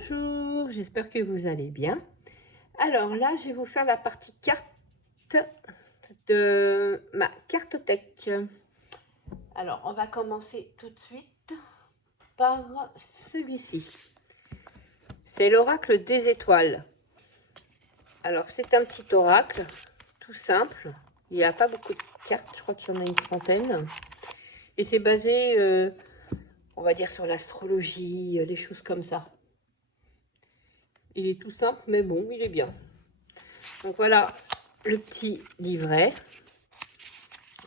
Bonjour, j'espère que vous allez bien. Alors là, je vais vous faire la partie carte de ma cartothèque. Alors, on va commencer tout de suite par celui-ci. C'est l'oracle des étoiles. Alors, c'est un petit oracle, tout simple. Il n'y a pas beaucoup de cartes, je crois qu'il y en a une trentaine. Et c'est basé, on va dire, sur l'astrologie, les choses comme ça. Il est tout simple, mais bon, il est bien. Donc voilà le petit livret.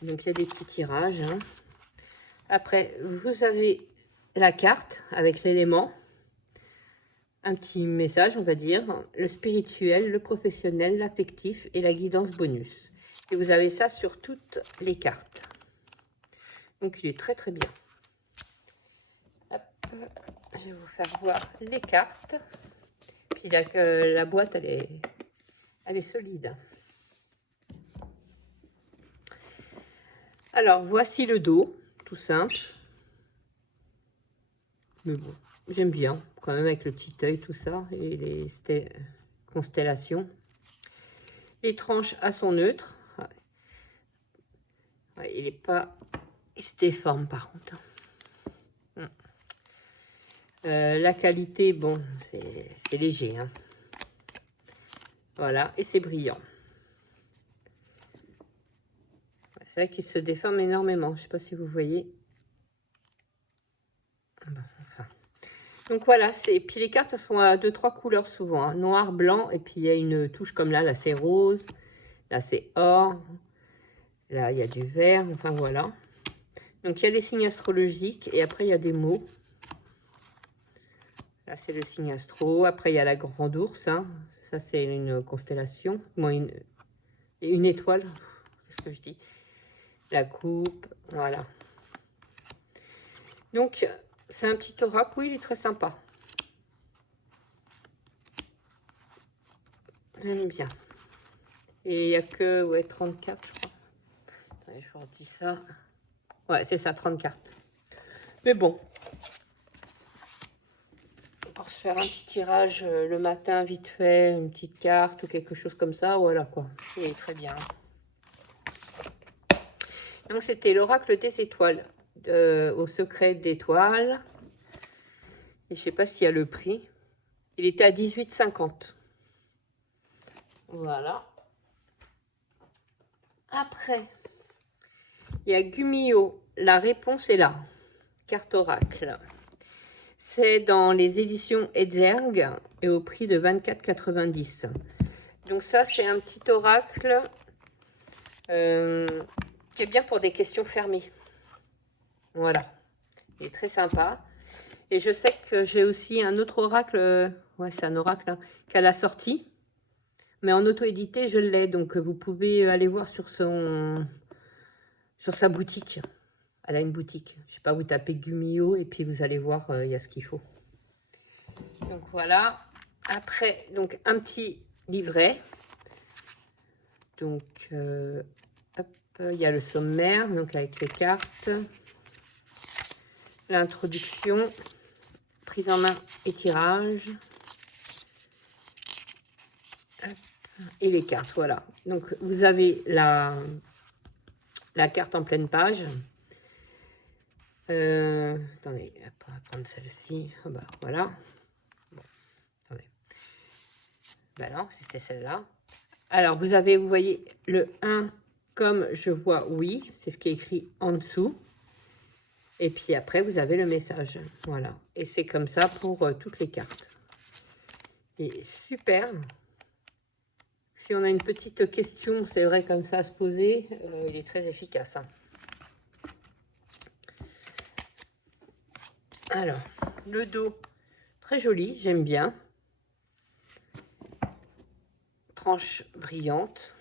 Donc il y a des petits tirages. Hein. Après, vous avez la carte avec l'élément. Un petit message, on va dire. Le spirituel, le professionnel, l'affectif et la guidance bonus. Et vous avez ça sur toutes les cartes. Donc il est très très bien. Hop. Je vais vous faire voir les cartes. Puis la boîte, elle est solide. Alors, voici le dos, tout simple. Mais bon, j'aime bien, quand même, avec le petit œil, tout ça, et les constellations. Les tranches à son neutre. Ouais, il n'est pas... Il se déforme, par contre. La qualité, bon, c'est léger. Hein. Voilà, et c'est brillant. C'est vrai qu'il se déforme énormément. Je ne sais pas si vous voyez. Enfin. Donc voilà, puis les cartes sont à 2-3 couleurs souvent. Hein. Noir, blanc, et puis il y a une touche comme là c'est rose. Là, c'est or. Là, il y a du vert. Enfin, voilà. Donc, il y a des signes astrologiques. Et après, il y a des mots. Là, c'est le signe astro. Après, il y a la grande ours. Hein. Ça, c'est une constellation. Bon, une étoile. C'est ce que je dis. La coupe. Voilà. Donc, c'est un petit oracle. Oui, il est très sympa. J'aime bien. Et il n'y a que 34, je crois. Attendez, je vous redis ça. Ouais, c'est ça, 30 cartes. Mais bon. Pour se faire un petit tirage le matin, vite fait, une petite carte ou quelque chose comme ça, voilà quoi. C'est très bien. Donc, c'était l'oracle des étoiles, au secret d'étoiles. Et je sais pas s'il y a le prix. Il était à 18,50. Voilà. Après, il y a Gumio. La réponse est là. Carte oracle. C'est dans les éditions Edzerg et au prix de 24,90. Donc ça, c'est un petit oracle qui est bien pour des questions fermées. Voilà. Il est très sympa. Et je sais que j'ai aussi un autre oracle. Ouais, c'est un oracle hein, qu'elle a sorti. Mais en auto-édité, je l'ai. Donc, vous pouvez aller voir sur sa boutique. Elle a une boutique. Je sais pas, vous tapez Gumio et puis vous allez voir, il y a ce qu'il faut. Donc, voilà. Après, donc, un petit livret. Donc, hop, il y a le sommaire, donc avec les cartes. L'introduction. Prise en main et tirage. Et les cartes, voilà. Donc, vous avez la carte en pleine page. Attendez, on va prendre celle-ci. Oh bah, voilà. Bon, attendez. Ben non, c'était celle-là. Alors, vous voyez, le 1, comme je vois, oui. C'est ce qui est écrit en dessous. Et puis après, vous avez le message. Voilà. Et c'est comme ça pour toutes les cartes. Et super. Si on a une petite question, c'est vrai, comme ça, à se poser, il est très efficace. Hein. Alors, le dos, très joli, j'aime bien. Tranche brillante.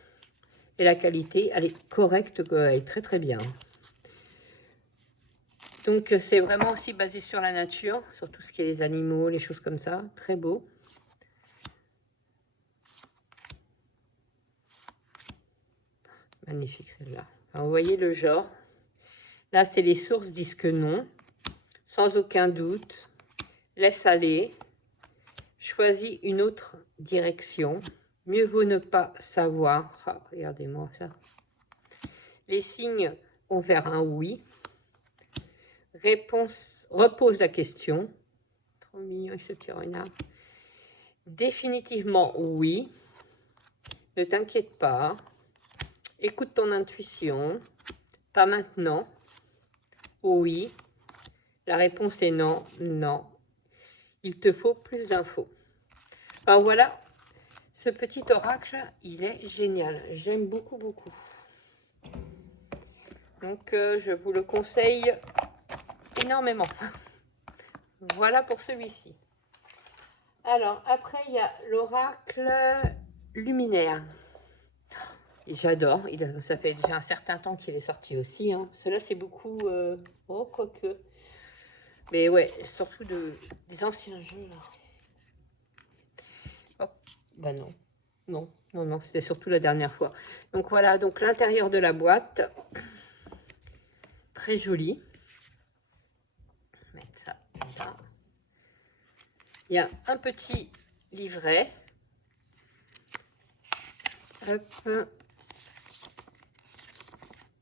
Et la qualité, elle est correcte, elle est très très bien. Donc, c'est vraiment aussi basé sur la nature, sur tout ce qui est les animaux, les choses comme ça. Très beau. Magnifique celle-là. Vous voyez le genre. Là, c'est les sources disent que non. Sans aucun doute. Laisse aller. Choisis une autre direction. Mieux vaut ne pas savoir. Ah, regardez-moi ça. Les signes vont vers un oui. Réponse, repose la question. Trop mignon ce petit renard. Définitivement oui. Ne t'inquiète pas. Écoute ton intuition. Pas maintenant. Oui. La réponse est non. Non. Il te faut plus d'infos. Alors voilà. Ce petit oracle, il est génial. J'aime beaucoup, beaucoup. Donc, je vous le conseille énormément. Voilà pour celui-ci. Alors, après, il y a l'oracle luminaire. Et j'adore. Ça fait déjà un certain temps qu'il est sorti aussi. Hein. Celui-là, c'est beaucoup... oh, quoique. Mais ouais, surtout des anciens jeux. Là. Oh, bah non. Non, non, non, c'était surtout la dernière fois. Donc voilà, donc l'intérieur de la boîte. Très joli. Mettre ça là. Il y a un petit livret. Hop.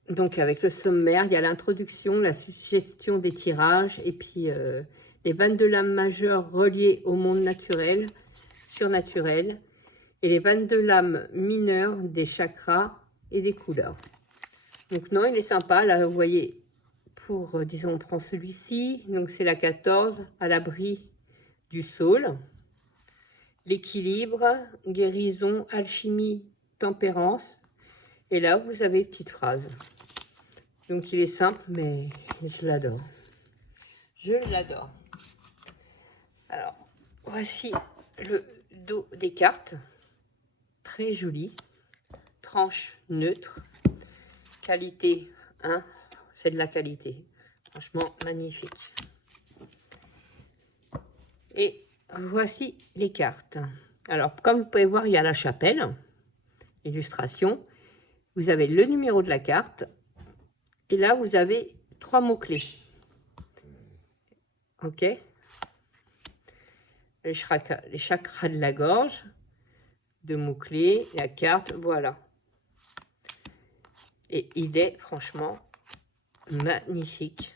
Donc avec le sommaire, il y a l'introduction, la suggestion des tirages et puis les vannes de lame majeures reliées au monde naturel, surnaturel, et les vannes de lame mineures des chakras et des couleurs. Donc non, il est sympa. Là, vous voyez, pour, disons, on prend celui-ci. Donc c'est la 14, à l'abri du saule. L'équilibre, guérison, alchimie, tempérance. Et là, vous avez une petite phrase. Donc il est simple, mais je l'adore. Je l'adore. Alors, voici le dos des cartes. Très joli. Tranche neutre. Qualité 1. C'est de la qualité. Franchement, magnifique. Et voici les cartes. Alors, comme vous pouvez voir, il y a la chapelle. Illustration. Vous avez le numéro de la carte. Et là, vous avez 3 mots-clés. OK. Les chakras de la gorge. 2 mots-clés. La carte, voilà. Et il est franchement magnifique.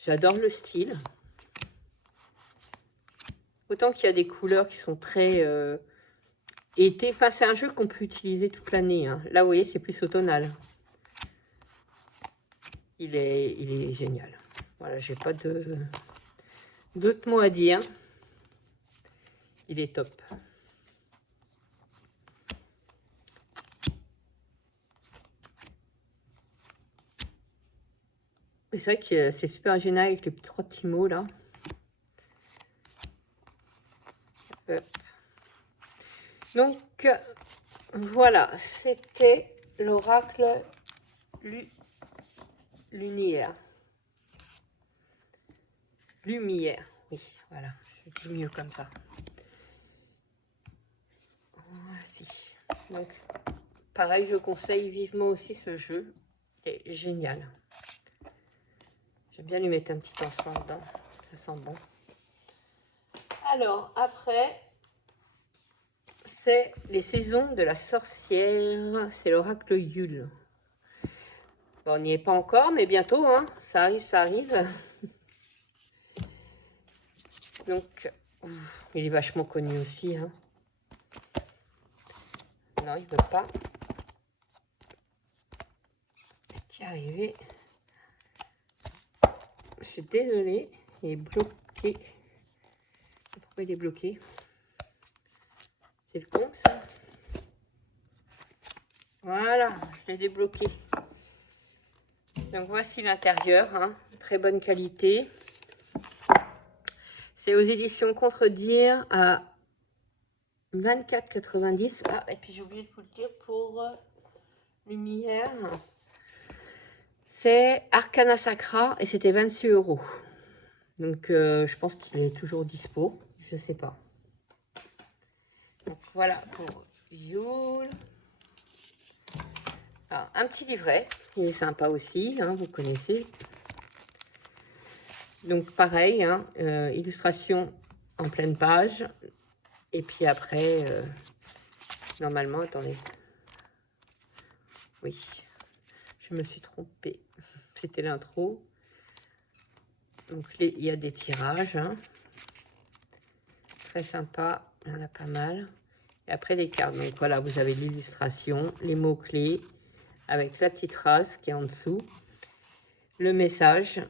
J'adore le style. Autant qu'il y a des couleurs qui sont très été. Enfin, c'est un jeu qu'on peut utiliser toute l'année. Hein. Là, vous voyez, c'est plus automnal. Il est génial. Voilà, j'ai pas d'autres mots à dire. Il est top. C'est vrai que c'est super génial avec les 3 petits mots là. Donc, voilà, c'était l'oracle lumière. Lumière, oui, voilà, je dis mieux comme ça. Voici. Donc, pareil, je conseille vivement aussi ce jeu. C'est génial. J'aime bien lui mettre un petit encens dedans. Ça sent bon. Alors, après, c'est les saisons de la sorcière. C'est l'oracle Yule. Bon, on n'y est pas encore, mais bientôt, hein. Ça arrive, ça arrive. Donc, il est vachement connu aussi, hein. Non, il ne veut pas. C'est y arriver. Je suis désolée, il est bloqué. Pourquoi il est bloqué? C'est le con, ça. Voilà, je l'ai débloqué. Donc voici l'intérieur, hein, très bonne qualité. C'est aux éditions Contredire à 24,90. Ah, et puis j'ai oublié de vous le dire pour Lumière. C'est Arcana Sacra et c'était 26 €. Donc je pense qu'il est toujours dispo. Je sais pas. Donc voilà pour Yule. Alors, un petit livret, il est sympa aussi, hein, vous connaissez. Donc pareil, hein, illustration en pleine page. Et puis après, normalement, attendez. Oui, je me suis trompée. C'était l'intro. Donc, il y a des tirages. Hein. Très sympa. Il y en a pas mal. Et après, les cartes. Donc, voilà, vous avez l'illustration, les mots-clés, avec la petite phrase qui est en dessous. Le message.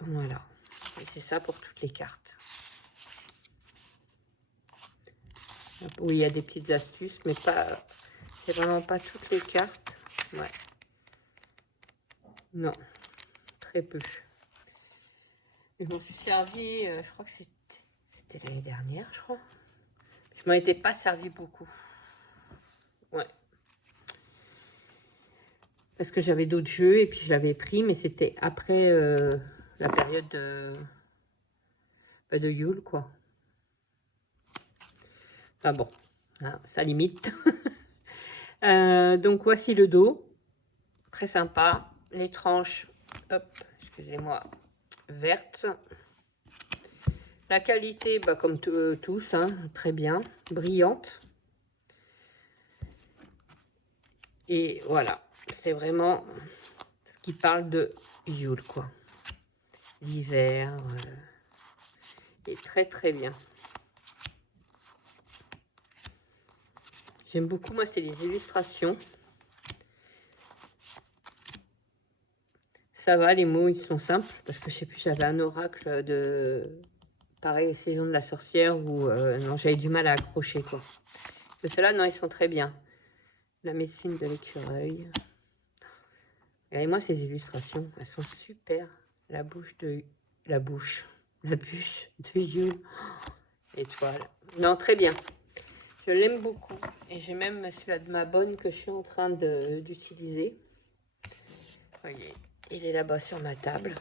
Voilà. Et c'est ça pour toutes les cartes. Oui, il y a des petites astuces, mais pas... C'est vraiment pas toutes les cartes. Ouais. Non. Très peu. Je m'en suis servi, je crois que c'était l'année dernière, je crois. Je m'en étais pas servi beaucoup. Ouais. Parce que j'avais d'autres jeux et puis je l'avais pris, mais c'était après la période de Yule, quoi. Enfin bon, hein, ça limite. Donc voici le dos. Très sympa. Les tranches, hop, excusez-moi, vertes. La qualité, bah, comme tous, hein, très bien, brillante. Et voilà, c'est vraiment ce qui parle de Yule, quoi. L'hiver est très très bien. J'aime beaucoup, moi, c'est les illustrations. Ça va, les mots, ils sont simples, parce que je sais plus, j'avais un oracle de... Pareil, saison de la sorcière, où non, j'avais du mal à accrocher, quoi. Mais ceux-là, non, ils sont très bien. La médecine de l'écureuil. Regardez-moi ces illustrations, elles sont super. La bûche de Yule. Étoile. Non, très bien. Je l'aime beaucoup. Et j'ai même celui-là de ma bonne que je suis en train d'utiliser. Voyez, il est là-bas sur ma table.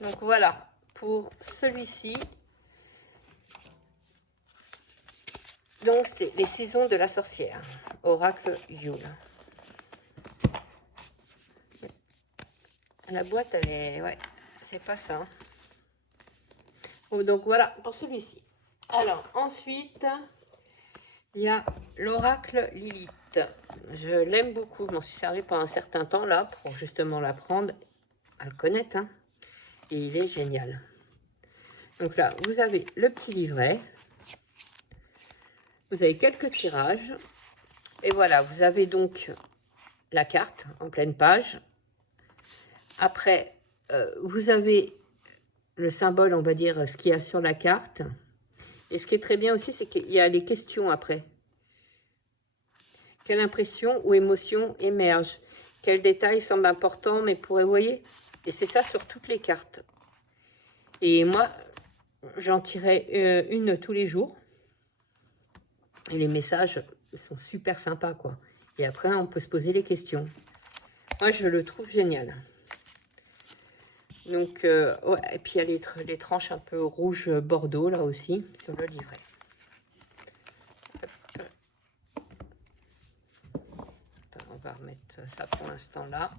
Donc voilà, pour celui-ci. Donc c'est les saisons de la sorcière. Oracle Yule. La boîte, elle est... Ouais, c'est pas ça. Hein. Oh, donc voilà, pour celui-ci. Alors, ensuite, il y a l'oracle Lilith. Je l'aime beaucoup. Je m'en suis servi pendant un certain temps, là, pour justement l'apprendre à le connaître. Hein. Et il est génial. Donc là, vous avez le petit livret. Vous avez quelques tirages. Et voilà, vous avez donc la carte en pleine page. Après, vous avez le symbole, on va dire, ce qu'il y a sur la carte. Et ce qui est très bien aussi, c'est qu'il y a les questions après. Quelle impression ou émotion émerge? Quel détail semble important, mais pourrait, vous voyez? Et c'est ça sur toutes les cartes. Et moi, j'en tirais une tous les jours. Et les messages sont super sympas, quoi. Et après, on peut se poser les questions. Moi, je le trouve génial. Donc, ouais, et puis il y a les tranches un peu rouge bordeaux, là aussi, sur le livret. On va remettre ça pour l'instant là.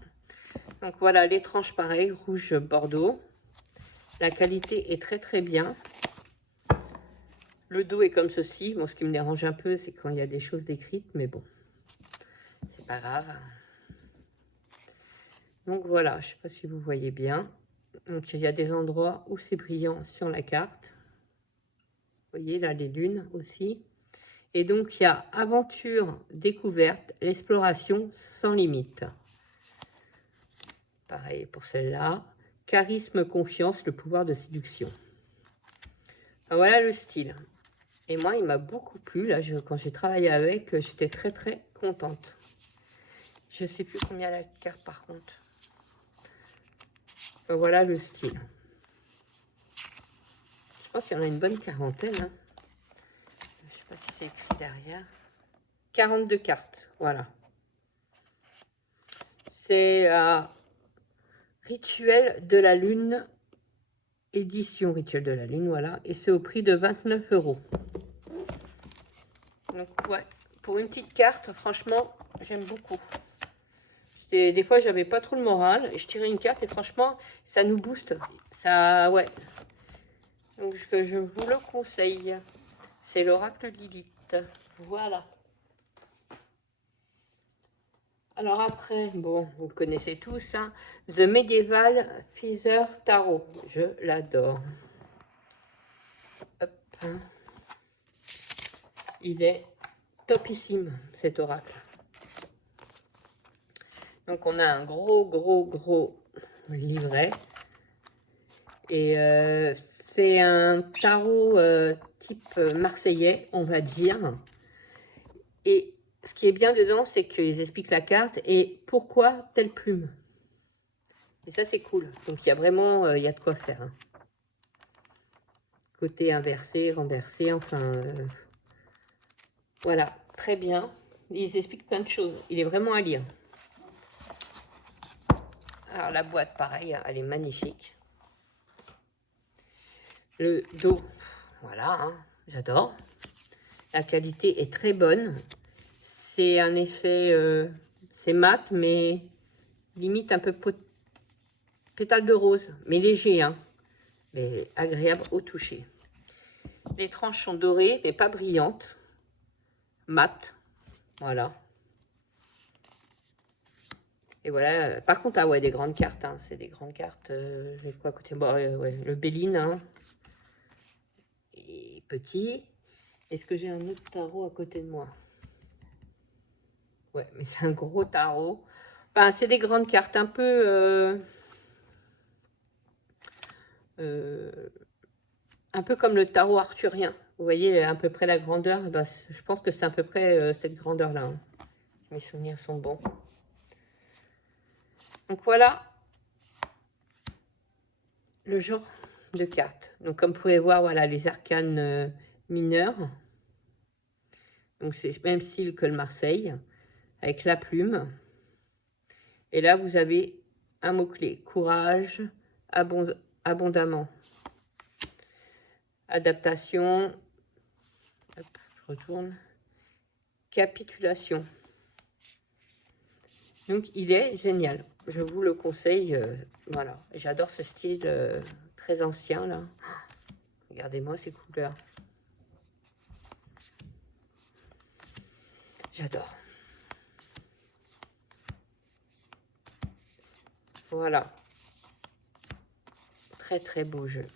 Donc voilà, les tranches pareil, rouge bordeaux. La qualité est très très bien. Le dos est comme ceci. Bon, ce qui me dérange un peu, c'est quand il y a des choses décrites, mais bon, c'est pas grave. Donc voilà, je sais pas si vous voyez bien. Donc il y a des endroits où c'est brillant sur la carte. Vous voyez là les lunes aussi. Et donc il y a aventure, découverte, l'exploration sans limite. Pareil pour celle-là. Charisme, confiance, le pouvoir de séduction. Enfin, voilà le style. Et moi, il m'a beaucoup plu. Là, quand j'ai travaillé avec, j'étais très très contente. Je ne sais plus combien la carte par contre. Enfin, voilà le style. Je pense qu'il y en a une bonne quarantaine. Hein. Je ne sais pas si c'est écrit derrière. 42 cartes, voilà. C'est Rituel de la Lune, édition Rituel de la Lune, voilà. Et c'est au prix de 29 €. Donc, ouais, pour une petite carte, franchement, j'aime beaucoup. Et des fois, j'avais pas trop le moral, et je tirais une carte, et franchement, ça nous booste. Ça, ouais. Donc, je vous le conseille. C'est l'oracle Lilith. Voilà. Alors après, bon, vous le connaissez tous, hein, The Medieval Feather Tarot. Je l'adore. Hop, hein. Il est topissime, cet oracle. Donc on a un gros livret. Et c'est un tarot type marseillais, on va dire. Et ce qui est bien dedans, c'est qu'ils expliquent la carte et pourquoi telle plume. Et ça, c'est cool. Donc il y a vraiment il y a de quoi faire. Hein. Côté inversé, renversé, enfin... voilà, très bien. Ils expliquent plein de choses. Il est vraiment à lire. Alors la boîte, pareil, elle est magnifique. Le dos, voilà, hein, j'adore. La qualité est très bonne. C'est un effet, c'est mat, mais limite un peu pétale de rose, mais léger, hein, mais agréable au toucher. Les tranches sont dorées, mais pas brillantes. Mat, voilà. Et voilà, par contre, ah ouais, des grandes cartes, hein, c'est des grandes cartes. J'ai quoi à côté? Bon, ouais, le Béline, hein, et petit. Est-ce que j'ai un autre tarot à côté de moi? Ouais, mais c'est un gros tarot. Enfin, c'est des grandes cartes, un peu comme le tarot arthurien. Vous voyez à peu près la grandeur. Ben, je pense que c'est à peu près cette grandeur-là. Hein. Mes souvenirs sont bons. Donc voilà le genre de cartes. Donc comme vous pouvez voir, voilà les arcanes mineurs. Donc c'est le même style que le Marseille, avec la plume. Et là, vous avez un mot-clé. Courage, abondamment. Adaptation. Hop, je retourne. Capitulation. Donc, il est génial. Je vous le conseille. Voilà. J'adore ce style très ancien, là. Regardez-moi ces couleurs. J'adore. Voilà. Très beau jeu.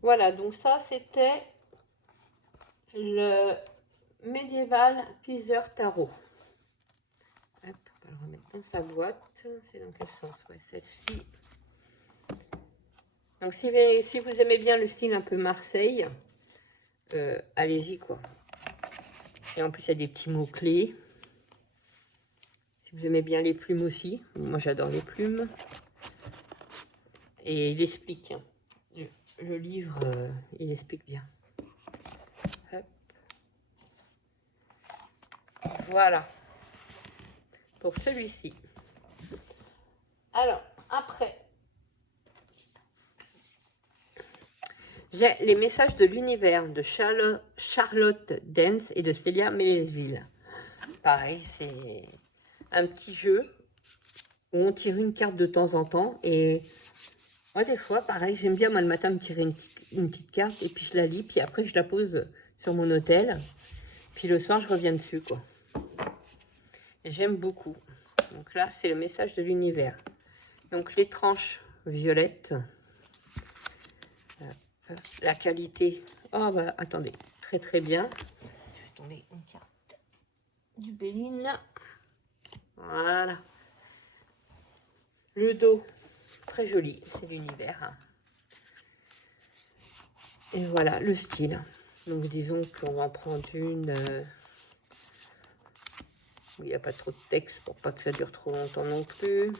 Voilà, donc ça, c'était le Medieval Feather Tarot. Hop, on va le remettre dans sa boîte. C'est dans quel sens? Ouais, celle-ci. Donc, si vous aimez bien le style un peu Marseille, allez-y, quoi. Et en plus, il y a des petits mots-clés. Si vous aimez bien les plumes aussi. Moi, j'adore les plumes. Et il explique. Hein. Le livre, il explique bien. Hop. Voilà. Pour celui-ci. Alors, après, j'ai les messages de l'univers de Charlotte Dance et de Célia Mélesville. Pareil, c'est un petit jeu où on tire une carte de temps en temps. Et moi, des fois, pareil, j'aime bien, moi, le matin, me tirer une petite carte et puis je la lis. Puis après, je la pose sur mon hôtel. Puis le soir, je reviens dessus, quoi. Et j'aime beaucoup. Donc là, c'est le message de l'univers. Donc les tranches violettes. La qualité. Oh, bah, attendez. Très bien. Je vais tomber une carte du Béline. Voilà. Le dos, très joli, c'est l'univers. Et voilà, le style. Donc, disons qu'on va en prendre une où il n'y a pas trop de texte pour pas que ça dure trop longtemps non plus.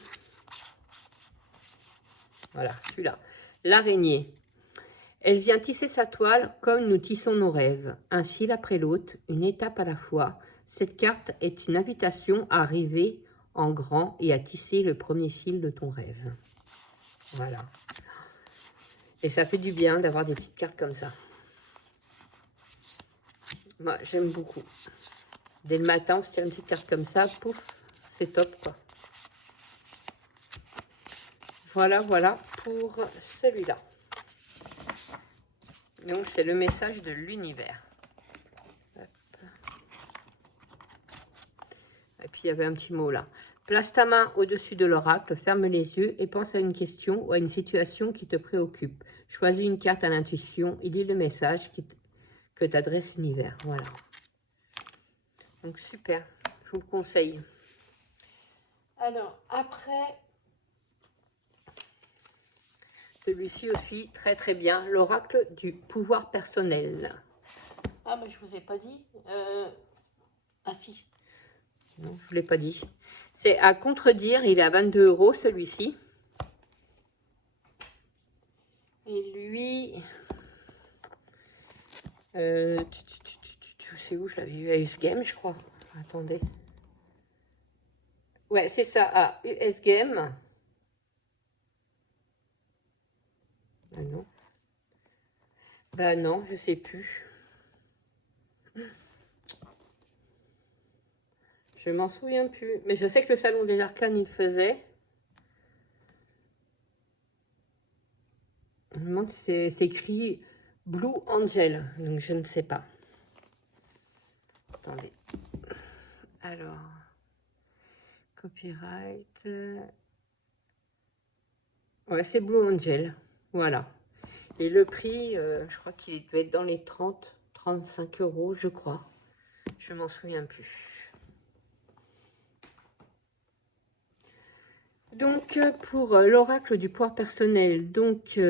Voilà, celui-là. L'araignée. Elle vient tisser sa toile comme nous tissons nos rêves. Un fil après l'autre, une étape à la fois. Cette carte est une invitation à arriver en grand et à tisser le premier fil de ton rêve. Voilà. Et ça fait du bien d'avoir des petites cartes comme ça. Moi, j'aime beaucoup. Dès le matin, on se tire une petite carte comme ça, pouf, c'est top, quoi. Voilà, voilà pour celui-là. Donc, c'est le message de l'univers. Et puis, il y avait un petit mot là. Place ta main au-dessus de l'oracle, ferme les yeux et pense à une question ou à une situation qui te préoccupe. Choisis une carte à l'intuition et lis le message que t'adresse l'univers. Voilà. Donc, super. Je vous le conseille. Alors, après, celui-ci aussi, très très bien. L'oracle du pouvoir personnel. Ah, mais je vous ai pas dit. Ah si. Non, je vous l'ai pas dit. C'est à contredire. Il est à 22 € celui-ci. Et lui... c'est où je l'avais eu à US Game, je crois. Attendez. Ouais, c'est ça, à US Game. Ah non. Bah non, je sais plus. Je m'en souviens plus. Mais je sais que le Salon des Arcanes, il faisait. Je me demande si c'est écrit Blue Angel. Donc je ne sais pas. Attendez. Alors. Copyright. Ouais, c'est Blue Angel. Voilà. Et le prix, je crois qu'il doit être dans les 35 €, je crois. Je m'en souviens plus. Donc, pour l'oracle du pouvoir personnel, donc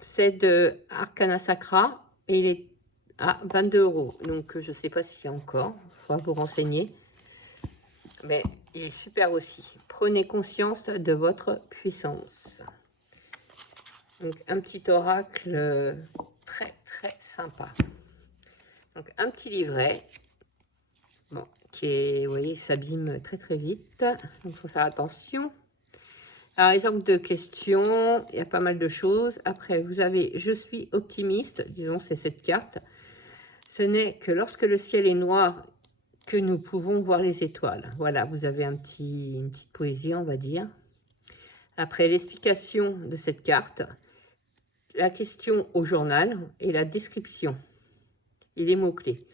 c'est de Arcana Sacra et il est à 22 €. Donc, je ne sais pas s'il y a encore. Il faudra vous renseigner. Mais il est super aussi. Prenez conscience de votre puissance. Donc, un petit oracle très, très sympa. Donc, un petit livret. Bon, qui est, vous voyez, s'abîme très, très vite. Donc, il faut faire attention. Alors, exemple de questions, il y a pas mal de choses. Après, vous avez « Je suis optimiste », disons, c'est cette carte. Ce n'est que lorsque le ciel est noir que nous pouvons voir les étoiles. Voilà, vous avez une petite poésie, on va dire. Après, l'explication de cette carte, la question au journal et la description et les mots-clés.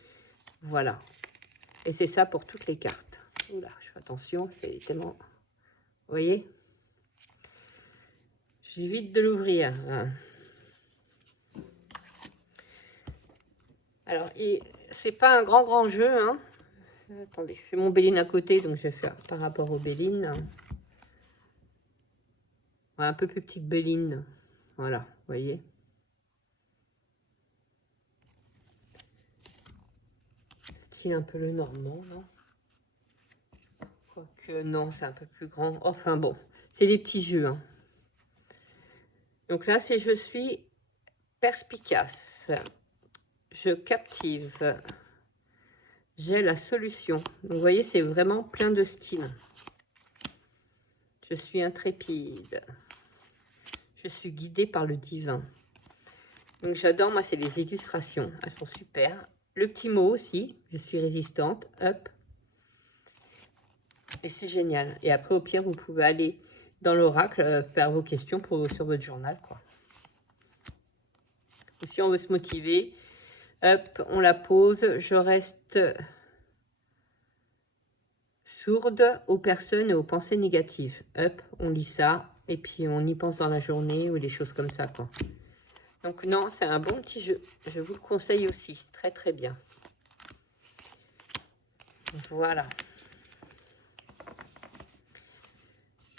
Voilà. Et c'est ça pour toutes les cartes. Oula, je fais attention, c'est tellement... Vous voyez ? J'évite de l'ouvrir. Alors, c'est pas un grand jeu. Hein. Attendez, je fais mon Béline à côté, donc je vais faire par rapport au Béline. Ouais, un peu plus petite Béline. Voilà, vous voyez. Style un peu le normand, non? Quoique, non, c'est un peu plus grand. Enfin bon, c'est des petits jeux. Hein. Donc là, c'est « Je suis perspicace ». Je captive. J'ai la solution. Donc, vous voyez, c'est vraiment plein de styles. Je suis intrépide. Je suis guidée par le divin. Donc, j'adore, moi, c'est les illustrations. Elles sont super. Le petit mot aussi. Je suis résistante. Hop. Et c'est génial. Et après, au pire, vous pouvez aller dans l'oracle, faire vos questions sur votre journal, quoi. Et si on veut se motiver, hop, on la pose. Je reste sourde aux personnes et aux pensées négatives. Hop, on lit ça. Et puis, on y pense dans la journée ou des choses comme ça, quoi. Donc, non, c'est un bon petit jeu. Je vous le conseille aussi. Très, très bien. Voilà.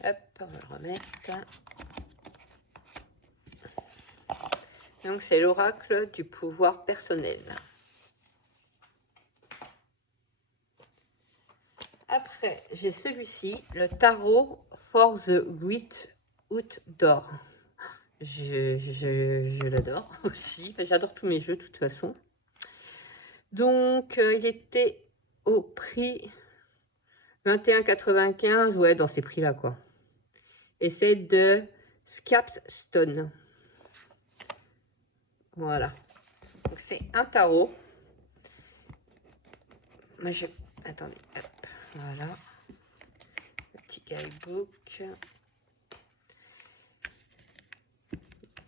Hop, on va le remettre. Donc, c'est l'oracle du pouvoir personnel. Après, j'ai celui-ci, le tarot for the Great Outdoor. Je l'adore aussi. J'adore tous mes jeux, de toute façon. Donc, il était au prix 21,95. Ouais, dans ces prix-là, quoi. Et c'est de Scapstone. Voilà. Donc, c'est un tarot. Moi, attendez, hop. Voilà. Le petit guidebook.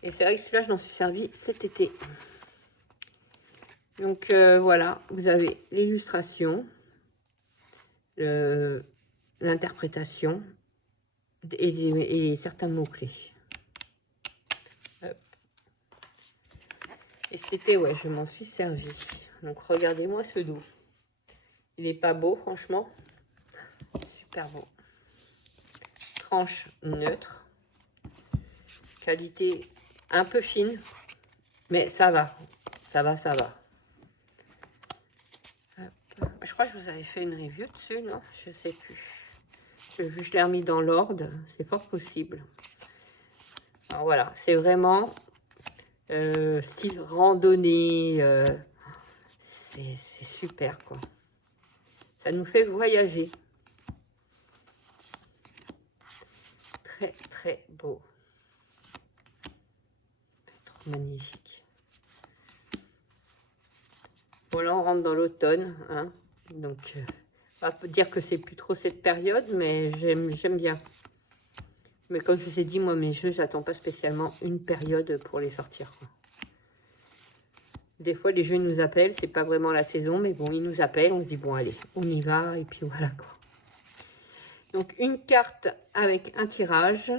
Et c'est vrai que celui-là, je m'en suis servi cet été. Donc voilà, vous avez l'illustration, l'interprétation et certains mots-clés. Et c'était, ouais, je m'en suis servi. Donc regardez-moi ce dos. Il est pas beau, franchement. Super beau. Tranche neutre. Qualité un peu fine. Mais ça va. Ça va, ça va. Hop. Je crois que je vous avais fait une review dessus, non? Je sais plus. Je l'ai remis dans l'ordre. C'est fort possible. Alors voilà, c'est vraiment style randonnée. C'est super, quoi. Ça nous fait voyager. Très, très beau. Trop magnifique. Bon, là, on rentre dans l'automne. Hein, donc, on va pas dire que c'est plus trop cette période, mais j'aime bien. Mais comme je vous ai dit, moi, mes jeux, j'attends pas spécialement une période pour les sortir, quoi. Des fois, les jeux nous appellent. C'est pas vraiment la saison, mais bon, ils nous appellent. On se dit, bon, allez, on y va. Et puis, voilà, quoi. Donc, une carte avec un tirage.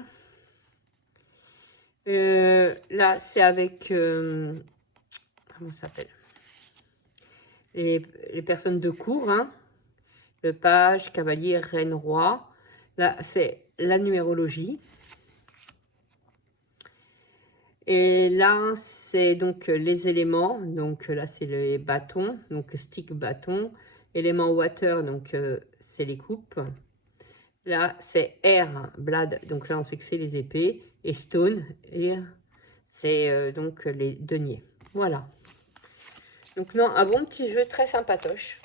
Là, c'est avec... comment ça s'appelle? Les personnes de cour, hein. Le page, cavalier, reine, roi. Là, c'est la numérologie. Et là, c'est donc les éléments. Donc là, c'est les bâtons. Donc stick, bâton. Élément water, donc c'est les coupes. Là, c'est air, blade. Donc là, on sait que c'est les épées. Et stone, et c'est donc les deniers. Voilà. Donc non, un bon petit jeu très sympatoche.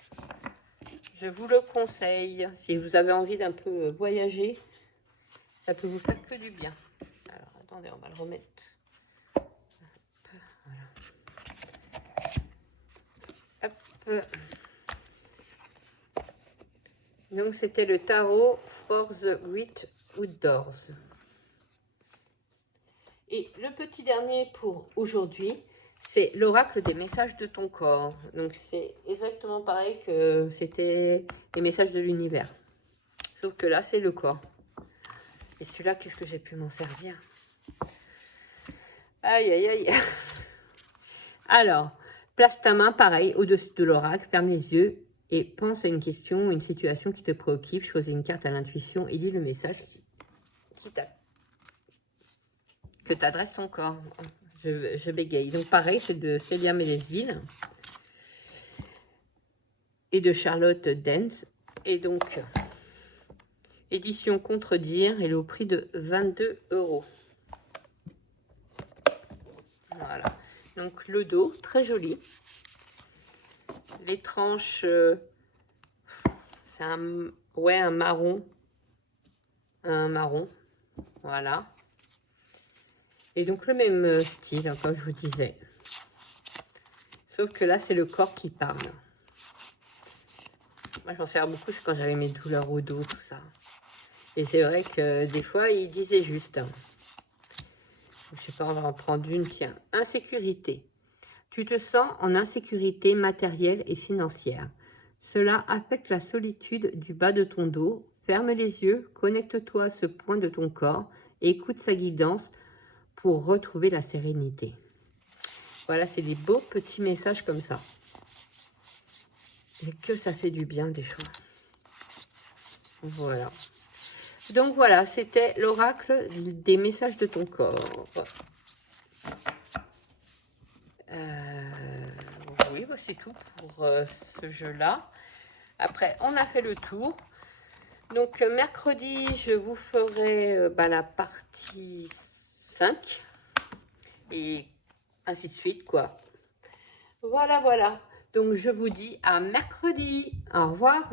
Je vous le conseille. Si vous avez envie d'un peu voyager, ça peut vous faire que du bien. Alors, attendez, on va le remettre. Voilà. Hop. Donc, c'était le tarot for the Great Outdoors. Et le petit dernier pour aujourd'hui, c'est l'oracle des messages de ton corps. Donc, c'est exactement pareil que c'était les messages de l'univers. Sauf que là, c'est le corps. Et celui-là, qu'est-ce que j'ai pu m'en servir? Aïe, aïe, aïe. Alors, place ta main, pareil, au-dessus de l'oracle, ferme les yeux et pense à une question ou une situation qui te préoccupe. Choisis une carte à l'intuition et lis le message que t'adresse ton corps. Je bégaye. Donc, pareil, c'est de Célia Mélesville et de Charlotte Dance. Et donc, édition Contredire, et au prix de 22 €. Voilà. Donc, le dos, très joli. Les tranches, c'est un marron. Un marron. Voilà. Et donc, le même style, hein, comme je vous disais. Sauf que là, c'est le corps qui parle. Moi, j'en sers beaucoup, c'est quand j'avais mes douleurs au dos, tout ça. Et c'est vrai que des fois, il disait juste. Hein. Je sais pas, on va en prendre une, tiens. Insécurité. Tu te sens en insécurité matérielle et financière. Cela affecte la solitude du bas de ton dos. Ferme les yeux, connecte-toi à ce point de ton corps et écoute sa guidance pour retrouver la sérénité. Voilà, c'est des beaux petits messages comme ça. Et que ça fait du bien des fois. Voilà. Donc voilà, c'était l'oracle des messages de ton corps. Oui, bah c'est tout pour ce jeu-là. Après, on a fait le tour. Donc, mercredi, je vous ferai la partie 5. Et ainsi de suite, quoi. Voilà, voilà. Donc, je vous dis à mercredi. Au revoir.